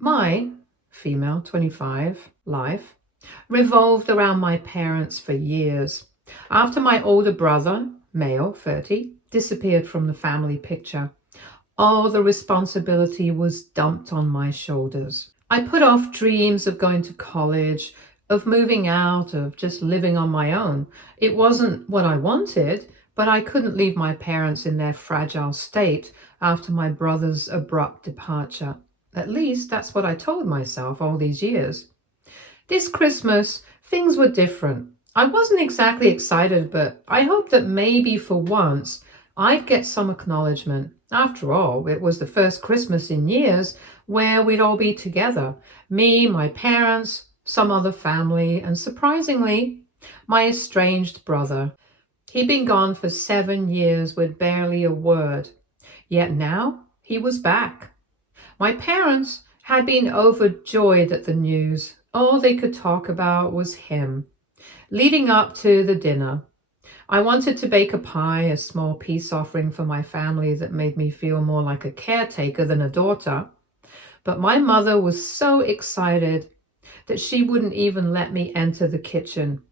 My female 25 life revolved around my parents for years. After my older brother, male 30, disappeared from the family picture, all the responsibility was dumped on my shoulders. I put off dreams of going to college, of moving out, of just living on my own. It wasn't what I wanted, but I couldn't leave my parents in their fragile state after my brother's abrupt departure. At least that's what I told myself all these years. This Christmas, things were different. I wasn't exactly excited, but I hoped that maybe for once I'd get some acknowledgement. After all, it was the first Christmas in years where we'd all be together. Me, my parents, some other family, and surprisingly, my estranged brother. He'd been gone for 7 years with barely a word. Yet now he was back. My parents had been overjoyed at the news. All they could talk about was him. Leading up to the dinner, I wanted to bake a pie, a small peace offering for my family that made me feel more like a caretaker than a daughter. But my mother was so excited that she wouldn't even let me enter the kitchen.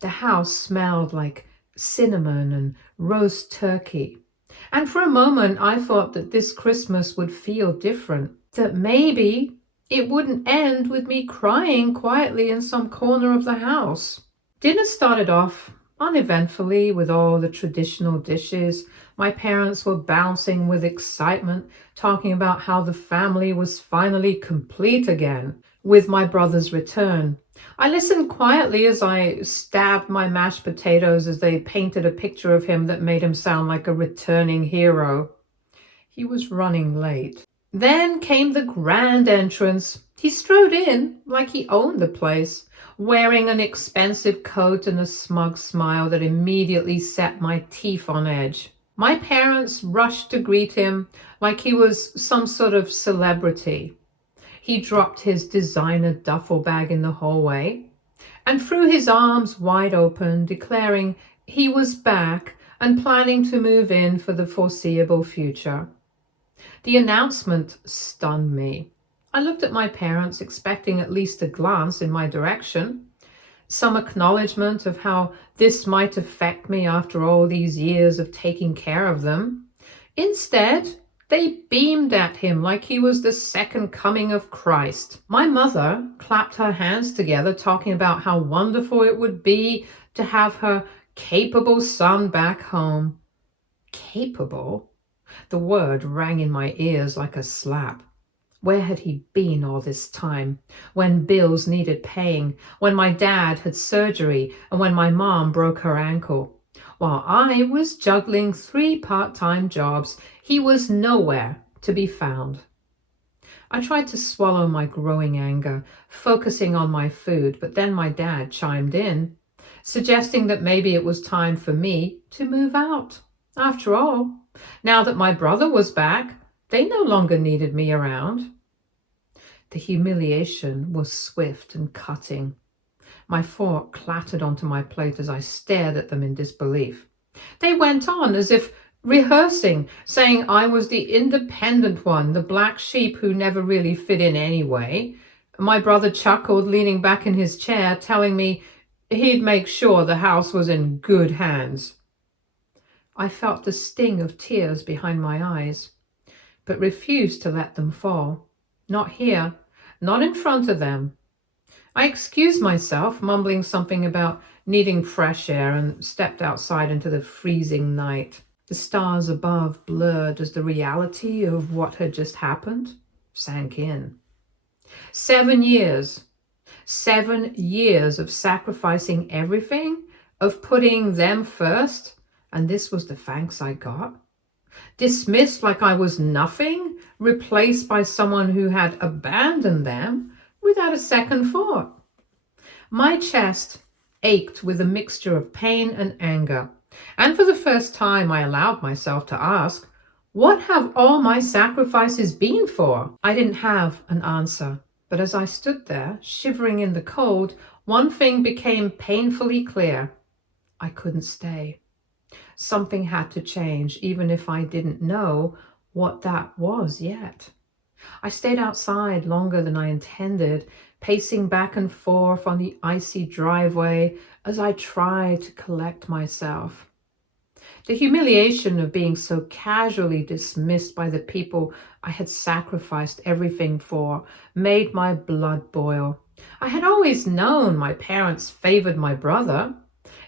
The house smelled like cinnamon and roast turkey. And for a moment, I thought that this Christmas would feel different, that maybe it wouldn't end with me crying quietly in some corner of the house. Dinner started off uneventfully with all the traditional dishes. My parents were bouncing with excitement, talking about how the family was finally complete again with my brother's return. I listened quietly as I stabbed my mashed potatoes as they painted a picture of him that made him sound like a returning hero. He was running late. Then came the grand entrance. He strode in like he owned the place, wearing an expensive coat and a smug smile that immediately set my teeth on edge. My parents rushed to greet him like he was some sort of celebrity. He dropped his designer duffel bag in the hallway and threw his arms wide open, declaring he was back and planning to move in for the foreseeable future. The announcement stunned me. I looked at my parents, expecting at least a glance in my direction, some acknowledgement of how this might affect me after all these years of taking care of them. Instead, they beamed at him like he was the second coming of Christ. My mother clapped her hands together, talking about how wonderful it would be to have her capable son back home. Capable? The word rang in my ears like a slap. Where had he been all this time? When bills needed paying, when my dad had surgery, and when my mom broke her ankle. While I was juggling 3 part-time jobs, he was nowhere to be found. I tried to swallow my growing anger, focusing on my food, but then my dad chimed in, suggesting that maybe it was time for me to move out. After all, now that my brother was back, they no longer needed me around. The humiliation was swift and cutting. My fork clattered onto my plate as I stared at them in disbelief. They went on as if rehearsing, saying I was the independent one, the black sheep who never really fit in anyway. My brother chuckled, leaning back in his chair, telling me he'd make sure the house was in good hands. I felt the sting of tears behind my eyes, but refused to let them fall. Not here, not in front of them. I excused myself, mumbling something about needing fresh air, and stepped outside into the freezing night. The stars above blurred as the reality of what had just happened sank in. 7 years. 7 years of sacrificing everything, of putting them first, and this was the thanks I got? Dismissed like I was nothing, replaced by someone who had abandoned them without a second thought. My chest ached with a mixture of pain and anger, and for the first time I allowed myself to ask, what have all my sacrifices been for? I didn't have an answer, but as I stood there, shivering in the cold, one thing became painfully clear. I couldn't stay. Something had to change, even if I didn't know what that was yet. I stayed outside longer than I intended, pacing back and forth on the icy driveway as I tried to collect myself. The humiliation of being so casually dismissed by the people I had sacrificed everything for made my blood boil. I had always known my parents favored my brother.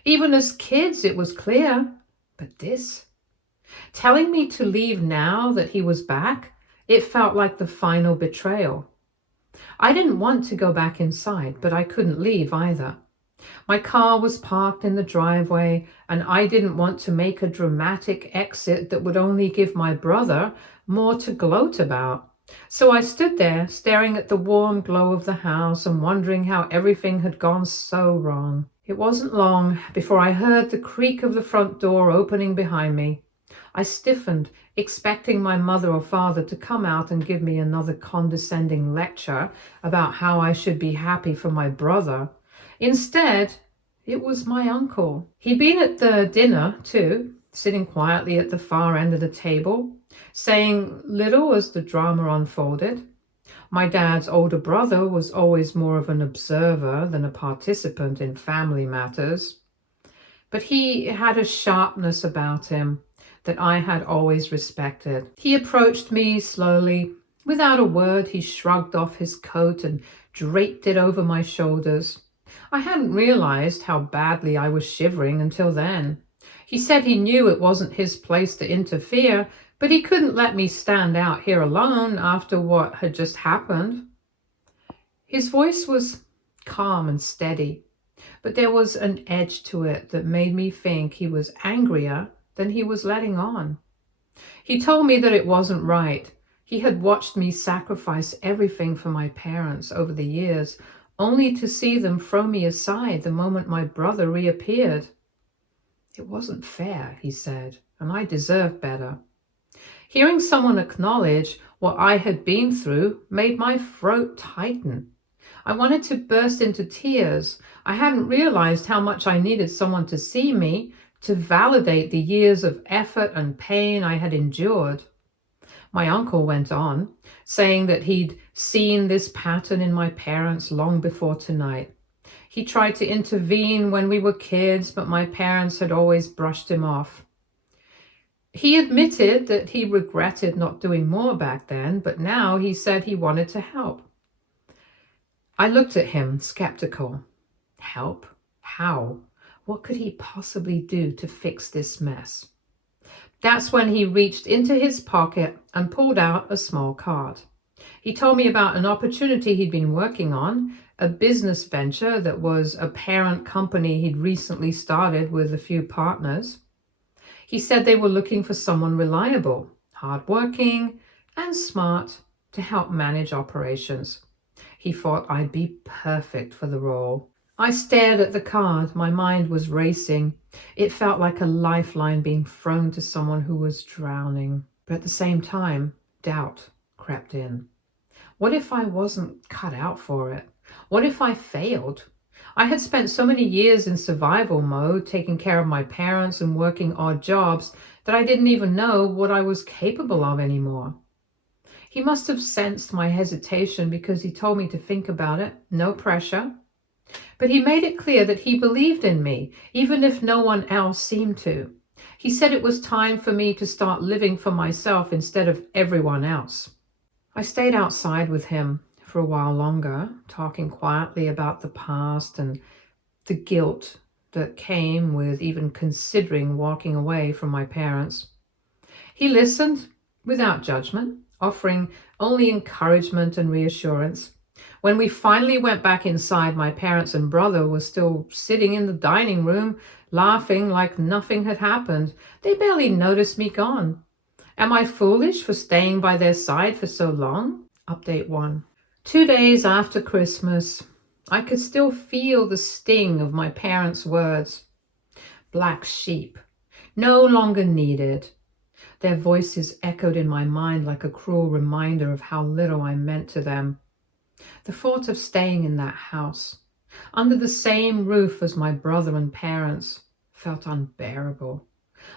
Even as kids, it was clear. But this, telling me to leave now that he was back, it felt like the final betrayal. I didn't want to go back inside, but I couldn't leave either. My car was parked in the driveway, and I didn't want to make a dramatic exit that would only give my brother more to gloat about. So I stood there, staring at the warm glow of the house and wondering how everything had gone so wrong. It wasn't long before I heard the creak of the front door opening behind me. I stiffened, expecting my mother or father to come out and give me another condescending lecture about how I should be happy for my brother. Instead, it was my uncle. He'd been at the dinner, too, sitting quietly at the far end of the table, saying little as the drama unfolded. My dad's older brother was always more of an observer than a participant in family matters, but he had a sharpness about him that I had always respected. He approached me slowly. Without a word, he shrugged off his coat and draped it over my shoulders. I hadn't realized how badly I was shivering until then. He said he knew it wasn't his place to interfere, but he couldn't let me stand out here alone after what had just happened. His voice was calm and steady, but there was an edge to it that made me think he was angrier than he was letting on. He told me that it wasn't right. He had watched me sacrifice everything for my parents over the years, only to see them throw me aside the moment my brother reappeared. It wasn't fair, he said, and I deserved better. Hearing someone acknowledge what I had been through made my throat tighten. I wanted to burst into tears. I hadn't realized how much I needed someone to see me, to validate the years of effort and pain I had endured. My uncle went on, saying that he'd seen this pattern in my parents long before tonight. He tried to intervene when we were kids, but my parents had always brushed him off. He admitted that he regretted not doing more back then, but now he said he wanted to help. I looked at him, skeptical. Help? How? What could he possibly do to fix this mess? That's when he reached into his pocket and pulled out a small card. He told me about an opportunity he'd been working on, a business venture that was a parent company he'd recently started with a few partners. He said they were looking for someone reliable, hardworking, and smart to help manage operations. He thought I'd be perfect for the role. I stared at the card. My mind was racing. It felt like a lifeline being thrown to someone who was drowning. But at the same time, doubt crept in. What if I wasn't cut out for it? What if I failed? I had spent so many years in survival mode, taking care of my parents and working odd jobs, that I didn't even know what I was capable of anymore. He must have sensed my hesitation because he told me to think about it, no pressure. But he made it clear that he believed in me, even if no one else seemed to. He said it was time for me to start living for myself instead of everyone else. I stayed outside with him for a while longer, talking quietly about the past and the guilt that came with even considering walking away from my parents. He listened without judgment, offering only encouragement and reassurance. When we finally went back inside, my parents and brother were still sitting in the dining room, laughing like nothing had happened. They barely noticed me gone. Am I foolish for staying by their side for so long? Update 1. 2 days after Christmas, I could still feel the sting of my parents' words. Black sheep, no longer needed. Their voices echoed in my mind like a cruel reminder of how little I meant to them. The thought of staying in that house, under the same roof as my brother and parents, felt unbearable.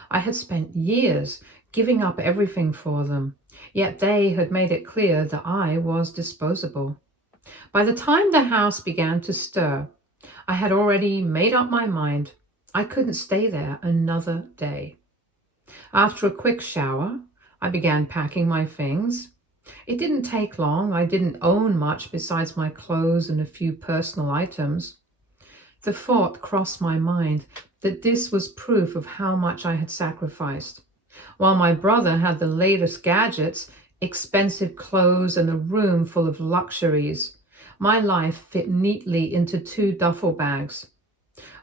I had spent years giving up everything for them, Yet they had made it clear that I was disposable. By the time the house began to stir, I had already made up my mind. I couldn't stay there another day. After a quick shower, I began packing my things. It didn't take long. I didn't own much besides my clothes and a few personal items. The thought crossed my mind that this was proof of how much I had sacrificed. While my brother had the latest gadgets, expensive clothes, and a room full of luxuries, my life fit neatly into 2 duffel bags.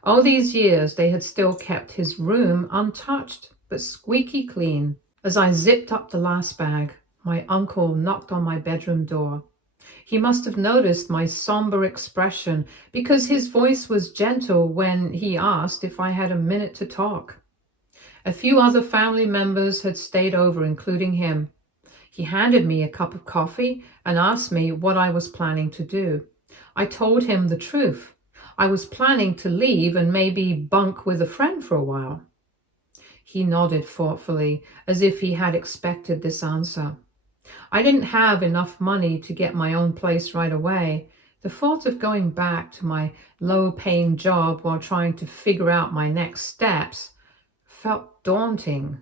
All these years they had still kept his room untouched, but squeaky clean. As I zipped up the last bag, my uncle knocked on my bedroom door. He must have noticed my somber expression because his voice was gentle when he asked if I had a minute to talk. A few other family members had stayed over, including him. He handed me a cup of coffee and asked me what I was planning to do. I told him the truth. I was planning to leave and maybe bunk with a friend for a while. He nodded thoughtfully, as if he had expected this answer. I didn't have enough money to get my own place right away. The thought of going back to my low-paying job while trying to figure out my next steps felt daunting.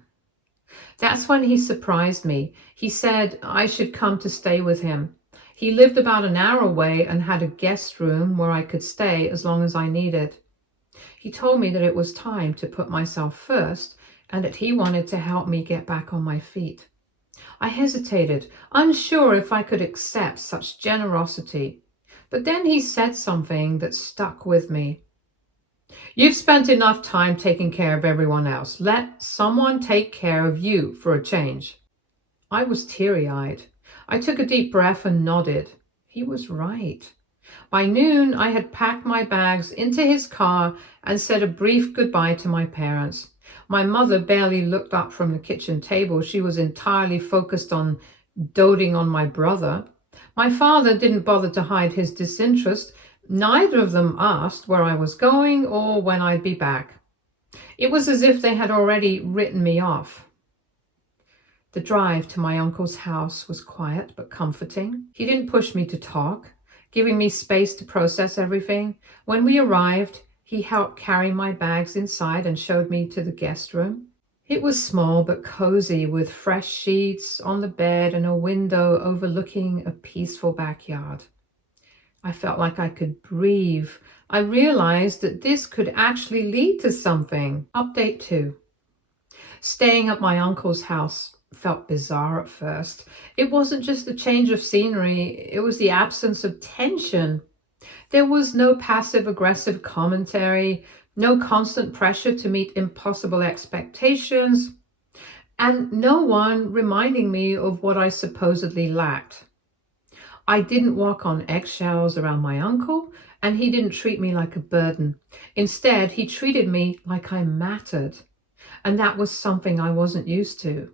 That's when he surprised me. He said I should come to stay with him. He lived about an hour away and had a guest room where I could stay as long as I needed. He told me that it was time to put myself first and that he wanted to help me get back on my feet. I hesitated, unsure if I could accept such generosity. But then he said something that stuck with me. You've spent enough time taking care of everyone else. Let someone take care of you for a change. I was teary-eyed. I took a deep breath and nodded. He was right. By noon, I had packed my bags into his car and said a brief goodbye to my parents. My mother barely looked up from the kitchen table. She was entirely focused on doting on my brother. My father didn't bother to hide his disinterest. Neither of them asked where I was going or when I'd be back. It was as if they had already written me off. The drive to my uncle's house was quiet but comforting. He didn't push me to talk, giving me space to process everything. When we arrived, he helped carry my bags inside and showed me to the guest room. It was small but cozy, with fresh sheets on the bed and a window overlooking a peaceful backyard. I felt like I could breathe. I realized that this could actually lead to something. Update 2. Staying at my uncle's house felt bizarre at first. It wasn't just the change of scenery, it was the absence of tension. There was no passive-aggressive commentary, no constant pressure to meet impossible expectations, and no one reminding me of what I supposedly lacked. I didn't walk on eggshells around my uncle, and he didn't treat me like a burden. Instead, he treated me like I mattered, and that was something I wasn't used to.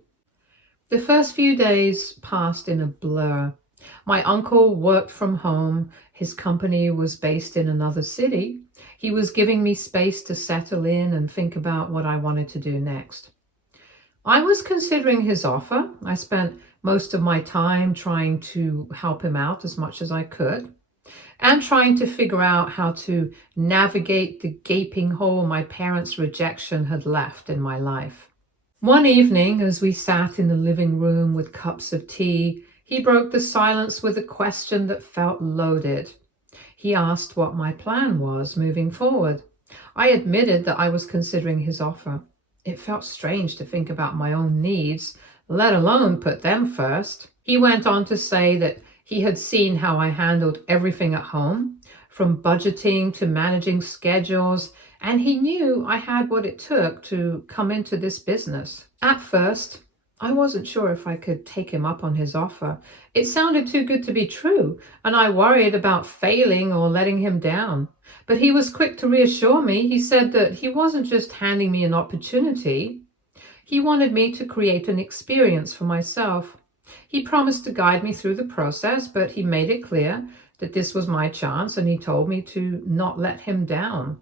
The first few days passed in a blur. My uncle worked from home. His company was based in another city. He was giving me space to settle in and think about what I wanted to do next. I was considering his offer. I spent most of my time trying to help him out as much as I could and trying to figure out how to navigate the gaping hole my parents' rejection had left in my life. One evening, as we sat in the living room with cups of tea, he broke the silence with a question that felt loaded. He asked what my plan was moving forward. I admitted that I was considering his offer. It felt strange to think about my own needs, let alone put them first. He went on to say that he had seen how I handled everything at home, from budgeting to managing schedules, and he knew I had what it took to come into this business. At first, I wasn't sure if I could take him up on his offer. It sounded too good to be true, and I worried about failing or letting him down. But he was quick to reassure me. He said that he wasn't just handing me an opportunity. He wanted me to create an experience for myself. He promised to guide me through the process, but he made it clear that this was my chance, and he told me to not let him down.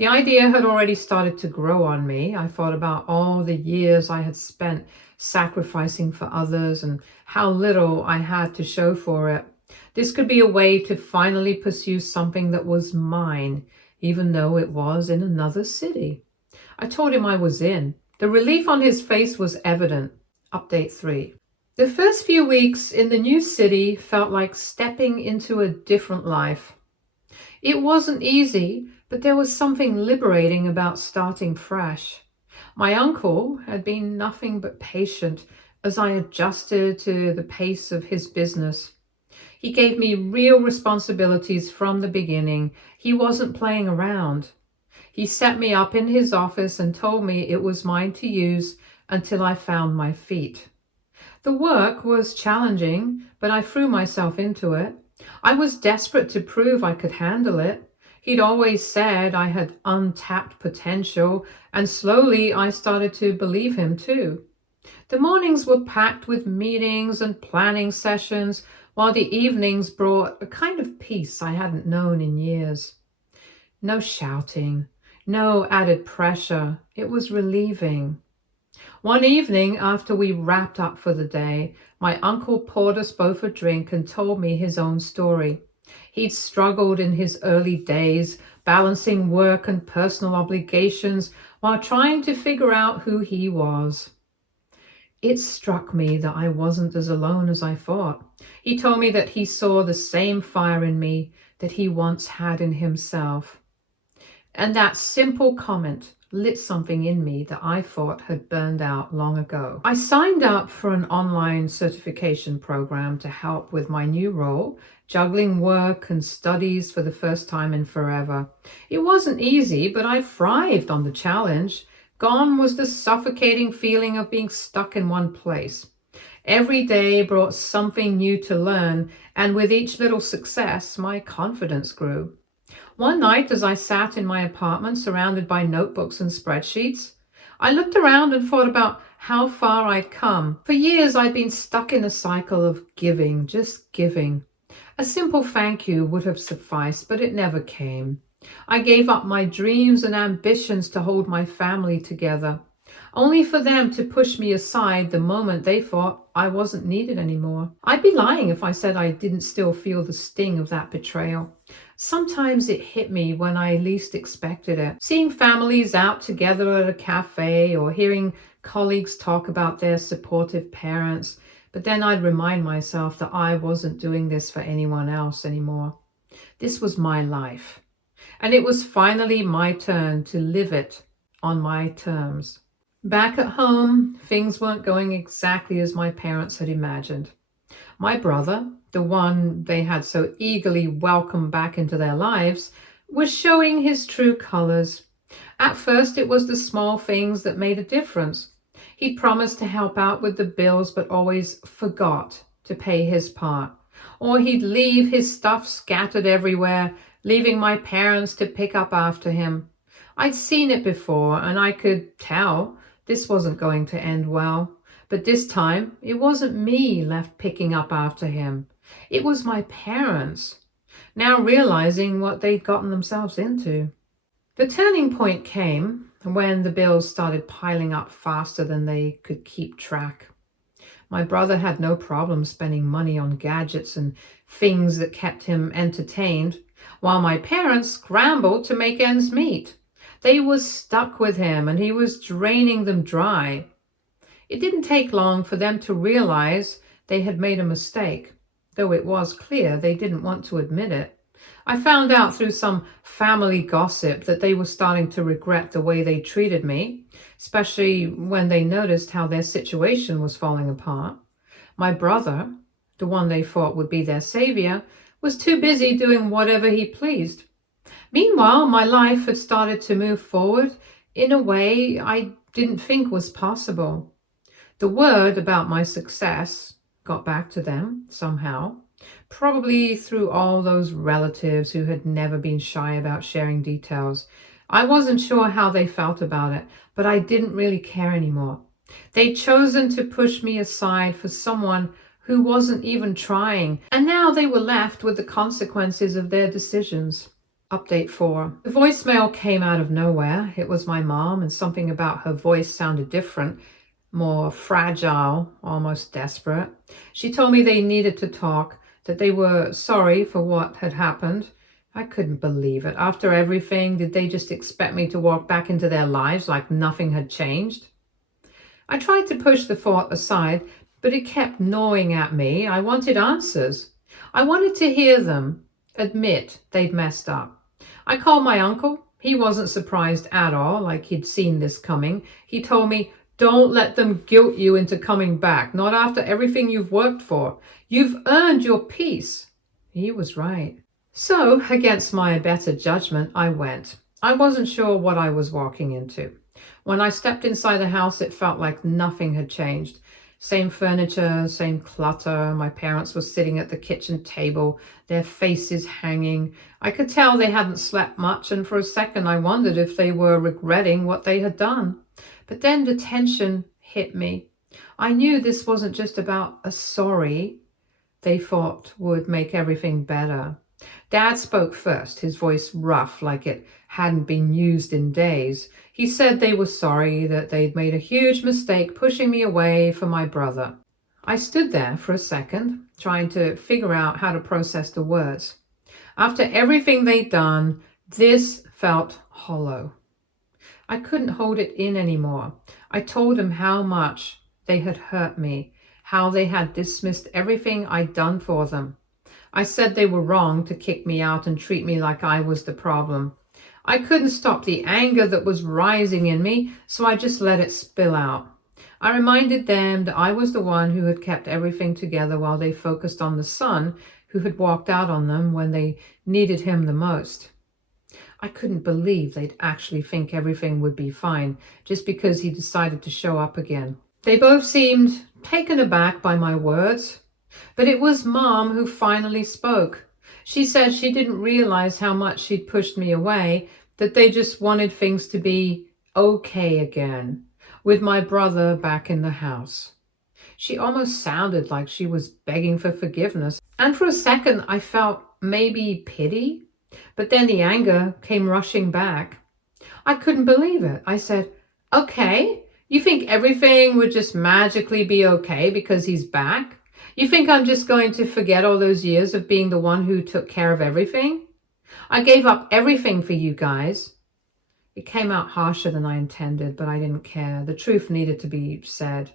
The idea had already started to grow on me. I thought about all the years I had spent sacrificing for others and how little I had to show for it. This could be a way to finally pursue something that was mine, even though it was in another city. I told him I was in. The relief on his face was evident. Update 3. The first few weeks in the new city felt like stepping into a different life. It wasn't easy, but there was something liberating about starting fresh. My uncle had been nothing but patient as I adjusted to the pace of his business. He gave me real responsibilities from the beginning. He wasn't playing around. He set me up in his office and told me it was mine to use until I found my feet. The work was challenging, but I threw myself into it. I was desperate to prove I could handle it. He'd always said I had untapped potential, and slowly I started to believe him too. The mornings were packed with meetings and planning sessions, while the evenings brought a kind of peace I hadn't known in years. No shouting, no added pressure. It was relieving. One evening, after we wrapped up for the day, my uncle poured us both a drink and told me his own story. He'd struggled in his early days, balancing work and personal obligations while trying to figure out who he was. It struck me that I wasn't as alone as I thought. He told me that he saw the same fire in me that he once had in himself. And that simple comment lit something in me that I thought had burned out long ago. I signed up for an online certification program to help with my new role, juggling work and studies for the first time in forever. It wasn't easy, but I thrived on the challenge. Gone was the suffocating feeling of being stuck in one place. Every day brought something new to learn, and with each little success, my confidence grew. One night, as I sat in my apartment surrounded by notebooks and spreadsheets, I looked around and thought about how far I'd come. For years, I'd been stuck in a cycle of giving, just giving. A simple thank you would have sufficed, but it never came. I gave up my dreams and ambitions to hold my family together, only for them to push me aside the moment they thought I wasn't needed anymore. I'd be lying if I said I didn't still feel the sting of that betrayal. Sometimes it hit me when I least expected it. Seeing families out together at a cafe or hearing colleagues talk about their supportive parents, but then I'd remind myself that I wasn't doing this for anyone else anymore. This was my life, and it was finally my turn to live it on my terms. Back at home, things weren't going exactly as my parents had imagined. My brother, the one they had so eagerly welcomed back into their lives, was showing his true colors. At first, it was the small things that made a difference. He promised to help out with the bills, but always forgot to pay his part. Or he'd leave his stuff scattered everywhere, leaving my parents to pick up after him. I'd seen it before, and I could tell this wasn't going to end well. But this time, it wasn't me left picking up after him. It was my parents, now realizing what they'd gotten themselves into. The turning point came when the bills started piling up faster than they could keep track. My brother had no problem spending money on gadgets and things that kept him entertained, while my parents scrambled to make ends meet. They were stuck with him, and he was draining them dry. It didn't take long for them to realize they had made a mistake, though it was clear they didn't want to admit it. I found out through some family gossip that they were starting to regret the way they treated me, especially when they noticed how their situation was falling apart. My brother, the one they thought would be their savior, was too busy doing whatever he pleased. Meanwhile, my life had started to move forward in a way I didn't think was possible. The word about my success got back to them somehow, probably through all those relatives who had never been shy about sharing details. I wasn't sure how they felt about it, but I didn't really care anymore. They'd chosen to push me aside for someone who wasn't even trying, and now they were left with the consequences of their decisions. Update 4. The voicemail came out of nowhere. It was my mom, and something about her voice sounded different, more fragile, almost desperate. She told me they needed to talk, that they were sorry for what had happened. I couldn't believe it. After everything, did they just expect me to walk back into their lives like nothing had changed? I tried to push the thought aside, but it kept gnawing at me. I wanted answers. I wanted to hear them admit they'd messed up. I called my uncle. He wasn't surprised at all, like he'd seen this coming. He told me, "Don't let them guilt you into coming back, not after everything you've worked for. You've earned your peace." He was right. So, against my better judgment, I went. I wasn't sure what I was walking into. When I stepped inside the house, it felt like nothing had changed. Same furniture, same clutter. My parents were sitting at the kitchen table, their faces hanging. I could tell they hadn't slept much, and for a second I wondered if they were regretting what they had done. But then the tension hit me. I knew this wasn't just about a sorry they thought would make everything better. Dad spoke first, his voice rough, like it hadn't been used in days. He said they were sorry, that they'd made a huge mistake pushing me away from my brother. I stood there for a second, trying to figure out how to process the words. After everything they'd done, this felt hollow. I couldn't hold it in anymore. I told him how much they had hurt me, how they had dismissed everything I'd done for them. I said they were wrong to kick me out and treat me like I was the problem. I couldn't stop the anger that was rising in me, so I just let it spill out. I reminded them that I was the one who had kept everything together while they focused on the son who had walked out on them when they needed him the most. I couldn't believe they'd actually think everything would be fine just because he decided to show up again. They both seemed taken aback by my words. But it was Mom who finally spoke. She said she didn't realize how much she'd pushed me away, that they just wanted things to be okay again, with my brother back in the house. She almost sounded like she was begging for forgiveness, and for a second I felt maybe pity, but then the anger came rushing back. I couldn't believe it. I said, "Okay, you think everything would just magically be okay because he's back? You think I'm just going to forget all those years of being the one who took care of everything? I gave up everything for you guys." It came out harsher than I intended, but I didn't care. The truth needed to be said.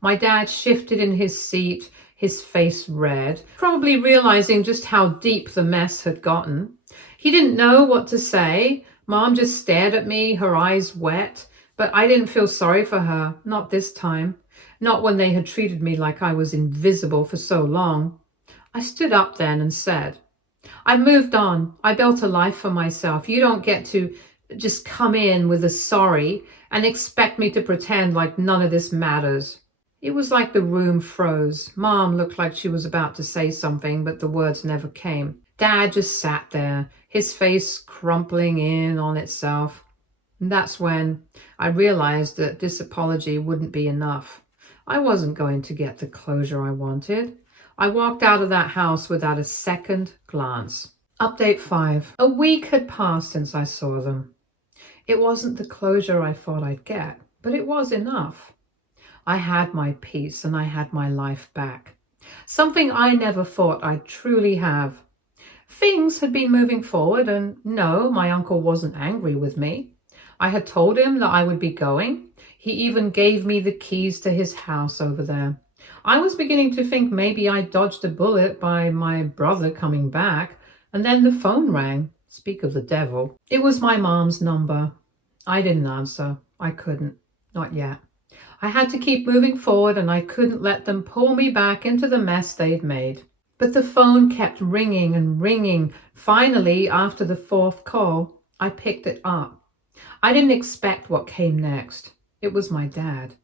My dad shifted in his seat, his face red, probably realizing just how deep the mess had gotten. He didn't know what to say. Mom just stared at me, her eyes wet, but I didn't feel sorry for her, not this time. Not when they had treated me like I was invisible for so long. I stood up then and said, "I've moved on. I built a life for myself. You don't get to just come in with a sorry and expect me to pretend like none of this matters." It was like the room froze. Mom looked like she was about to say something, but the words never came. Dad just sat there, his face crumpling in on itself. And that's when I realized that this apology wouldn't be enough. I wasn't going to get the closure I wanted. I walked out of that house without a second glance. Update 5. A week had passed since I saw them. It wasn't the closure I thought I'd get, but it was enough. I had my peace and I had my life back. Something I never thought I'd truly have. Things had been moving forward, and no, my uncle wasn't angry with me. I had told him that I would be going. He even gave me the keys to his house over there. I was beginning to think maybe I dodged a bullet by my brother coming back, and then the phone rang. Speak of the devil. It was my mom's number. I didn't answer. I couldn't. Not yet. I had to keep moving forward, and I couldn't let them pull me back into the mess they'd made. But the phone kept ringing and ringing. Finally, after the 4th call, I picked it up. I didn't expect what came next. It was my dad.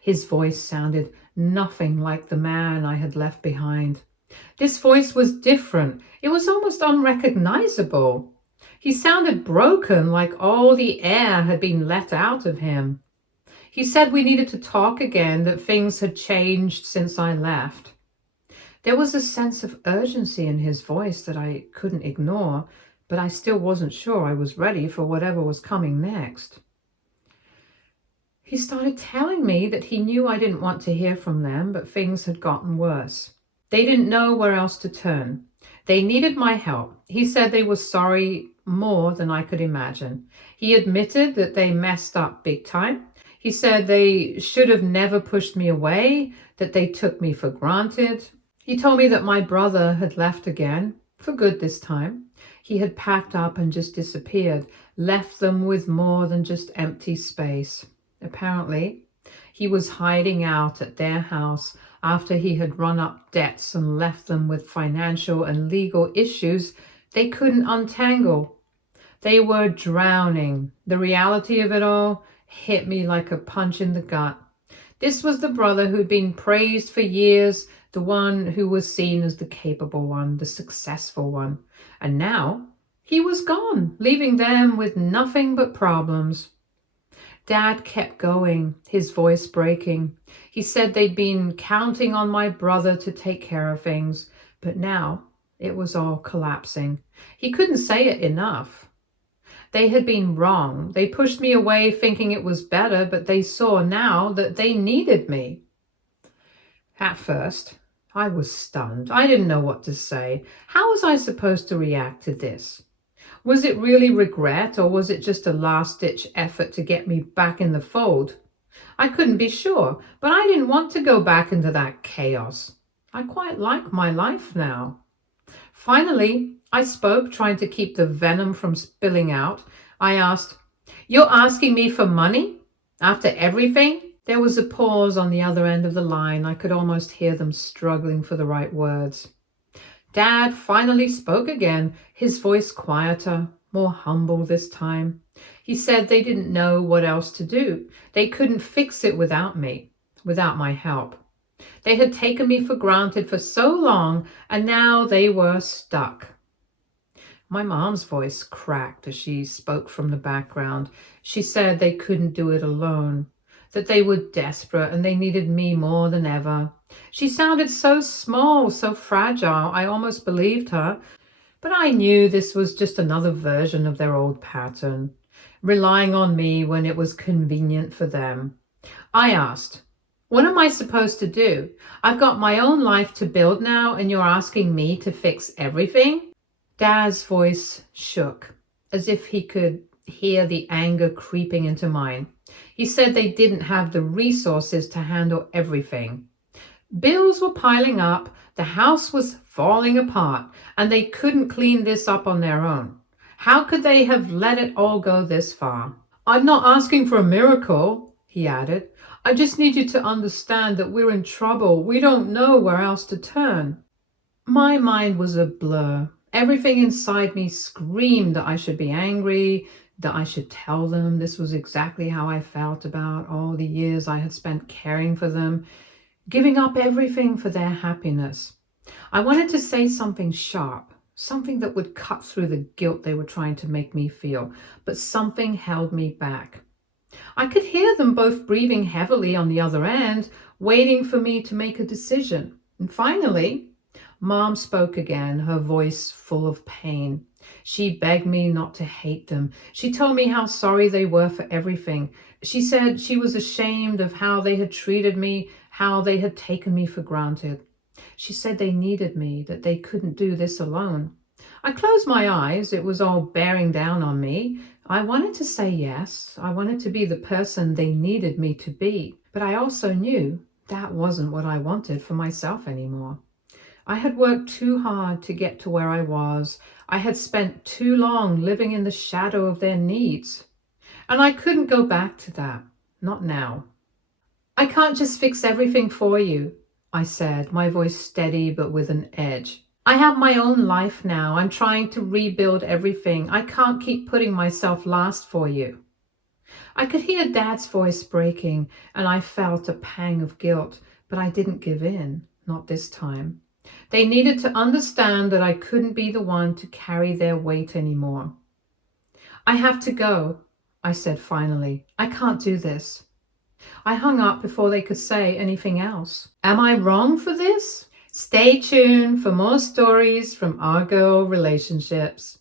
His voice sounded nothing like the man I had left behind. This voice was different. It was almost unrecognizable. He sounded broken, like all the air had been let out of him. He said we needed to talk again, that things had changed since I left. There was a sense of urgency in his voice that I couldn't ignore, but I still wasn't sure I was ready for whatever was coming next. He started telling me that he knew I didn't want to hear from them, but things had gotten worse. They didn't know where else to turn. They needed my help. He said they were sorry more than I could imagine. He admitted that they messed up big time. He said they should have never pushed me away, that they took me for granted. He told me that my brother had left again, for good this time. He had packed up and just disappeared, left them with more than just empty space. Apparently, he was hiding out at their house after he had run up debts and left them with financial and legal issues they couldn't untangle. They were drowning. The reality of it all hit me like a punch in the gut. This was the brother who'd been praised for years, the one who was seen as the capable one, the successful one. And now he was gone, leaving them with nothing but problems. Dad kept going, his voice breaking. He said they'd been counting on my brother to take care of things, but now it was all collapsing. He couldn't say it enough. They had been wrong. They pushed me away thinking it was better, but they saw now that they needed me. At first, I was stunned. I didn't know what to say. How was I supposed to react to this? Was it really regret, or was it just a last-ditch effort to get me back in the fold? I couldn't be sure, but I didn't want to go back into that chaos. I quite like my life now. Finally, I spoke, trying to keep the venom from spilling out. I asked, "You're asking me for money? After everything?" There was a pause on the other end of the line. I could almost hear them struggling for the right words. Dad finally spoke again, his voice quieter, more humble this time. He said they didn't know what else to do. They couldn't fix it without me, without my help. They had taken me for granted for so long, and now they were stuck. My mom's voice cracked as she spoke from the background. She said they couldn't do it alone, that they were desperate and they needed me more than ever. She sounded so small, so fragile, I almost believed her. But I knew this was just another version of their old pattern, relying on me when it was convenient for them. I asked, "What am I supposed to do? I've got my own life to build now, and you're asking me to fix everything?" Dad's voice shook, as if he could hear the anger creeping into mine. He said they didn't have the resources to handle everything. Bills were piling up, the house was falling apart, and they couldn't clean this up on their own. How could they have let it all go this far? "I'm not asking for a miracle," he added. "I just need you to understand that we're in trouble. We don't know where else to turn." My mind was a blur. Everything inside me screamed that I should be angry, that I should tell them this was exactly how I felt about all the years I had spent caring for them, giving up everything for their happiness. I wanted to say something sharp, something that would cut through the guilt they were trying to make me feel, but something held me back. I could hear them both breathing heavily on the other end, waiting for me to make a decision. And finally, Mom spoke again, her voice full of pain. She begged me not to hate them. She told me how sorry they were for everything. She said she was ashamed of how they had treated me, how they had taken me for granted. She said they needed me, that they couldn't do this alone. I closed my eyes. It was all bearing down on me. I wanted to say yes. I wanted to be the person they needed me to be. But I also knew that wasn't what I wanted for myself anymore. I had worked too hard to get to where I was. I had spent too long living in the shadow of their needs. And I couldn't go back to that. Not now. "I can't just fix everything for you," I said, my voice steady but with an edge. "I have my own life now. I'm trying to rebuild everything. I can't keep putting myself last for you." I could hear Dad's voice breaking, and I felt a pang of guilt, but I didn't give in, not this time. They needed to understand that I couldn't be the one to carry their weight anymore. "I have to go," I said finally. "I can't do this." I hung up before they could say anything else. Am I wrong for this? Stay tuned for more stories from our girl relationships.